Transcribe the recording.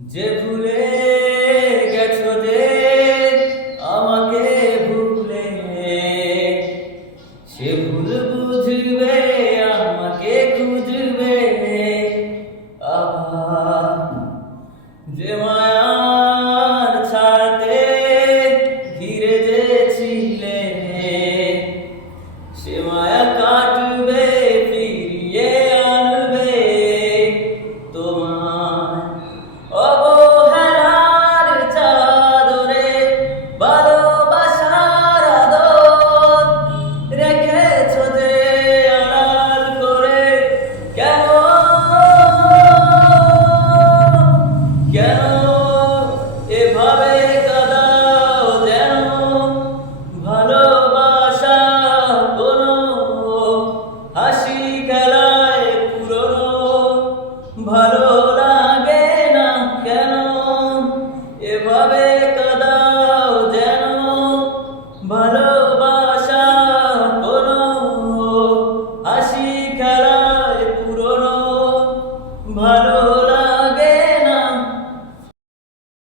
যে ভুলে গেছো যে আমাকে ভুলে, সে ভুল বুঝবে আমাকে খুঁজবে আবার। যে মায়ার ছাতে ঘিরে যেছিলে, সে মায়া কাটবে ফিরিয়ে আনবে তোমার। অবহেলার চাদরে ভালোবাসার আদর রেখেছো যে আড়াল করে। কেন কেন এভাবে কাঁদাও যেন ভালোবাসা কোনো হাসি খেলায় পুরনো ভালো লাগে না। কেন এভাবে কাঁদাও যেন ভালোবাসা কোনো হাসি খেলায় পুরনো ভালো